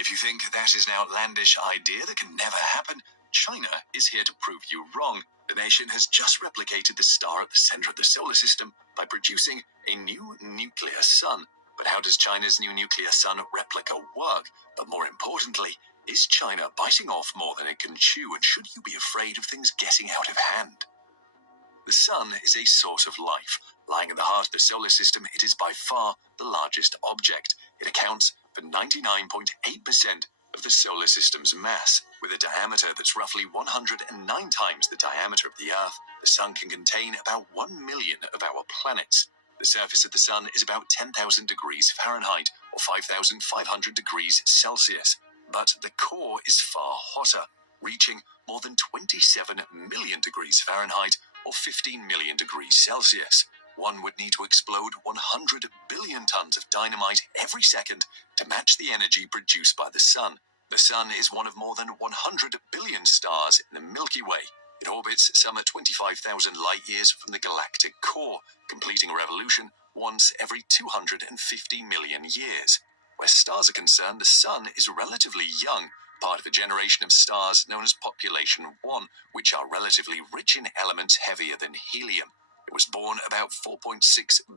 If you think that is an outlandish idea that can never happen, China is here to prove you wrong. The nation has just replicated the star at the center of the solar system by producing a new nuclear sun. But how does China's new nuclear sun replica work? But more importantly, is China biting off more than it can chew, and should you be afraid of things getting out of hand? The sun is a source of life. Lying in the heart of the solar system, it is by far the largest object. It accounts for 99.8% of the solar system's mass. With a diameter that's roughly 109 times the diameter of the Earth, the sun can contain about 1 million of our planets. The surface of the sun is about 10,000 degrees Fahrenheit or 5,500 degrees Celsius. But the core is far hotter, reaching more than 27 million degrees Fahrenheit or 15 million degrees Celsius. One would need to explode 100 billion tons of dynamite every second to match the energy produced by the sun. The sun is one of more than 100 billion stars in the Milky Way. It orbits some 25,000 light-years from the galactic core, completing a revolution once every 250 million years. Where stars are concerned, the sun is relatively young, part of a generation of stars known as Population 1, which are relatively rich in elements heavier than helium. It was born about 4.6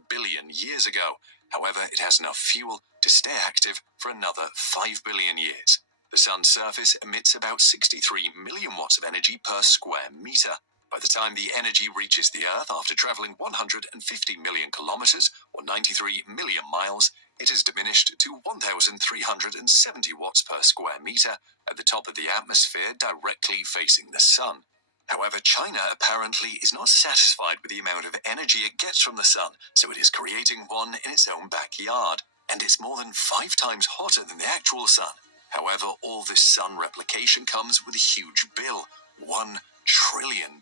billion years ago. However, it has enough fuel to stay active for another 5 billion years. The sun's surface emits about 63 million watts of energy per square meter. By the time the energy reaches the Earth after traveling 150 million kilometers or 93 million miles, it has diminished to 1,370 watts per square meter at the top of the atmosphere directly facing the sun. However, China apparently is not satisfied with the amount of energy it gets from the sun, so it is creating one in its own backyard. And it's more than 5 times hotter than the actual sun. However, all this sun replication comes with a huge bill, $1 trillion.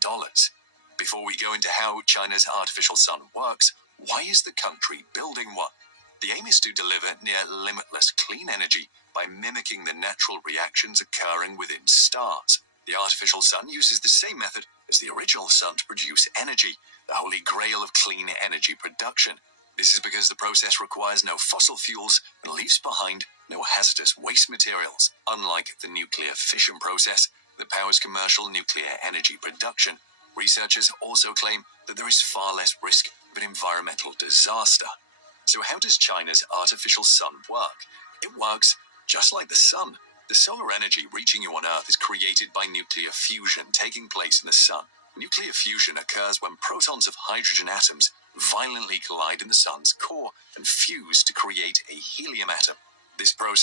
Before we go into how China's artificial sun works, why is the country building one? The aim is to deliver near limitless clean energy by mimicking the natural reactions occurring within stars. The artificial sun uses the same method as the original sun to produce energy, the holy grail of clean energy production. This is because the process requires no fossil fuels and leaves behind no hazardous waste materials. Unlike the nuclear fission process that powers commercial nuclear energy production, researchers also claim that there is far less risk of an environmental disaster. So how does China's artificial sun work? It works just like the sun. The solar energy reaching you on Earth is created by nuclear fusion taking place in the sun. Nuclear fusion occurs when protons of hydrogen atoms violently collide in the sun's core and fuse to create a helium atom. This process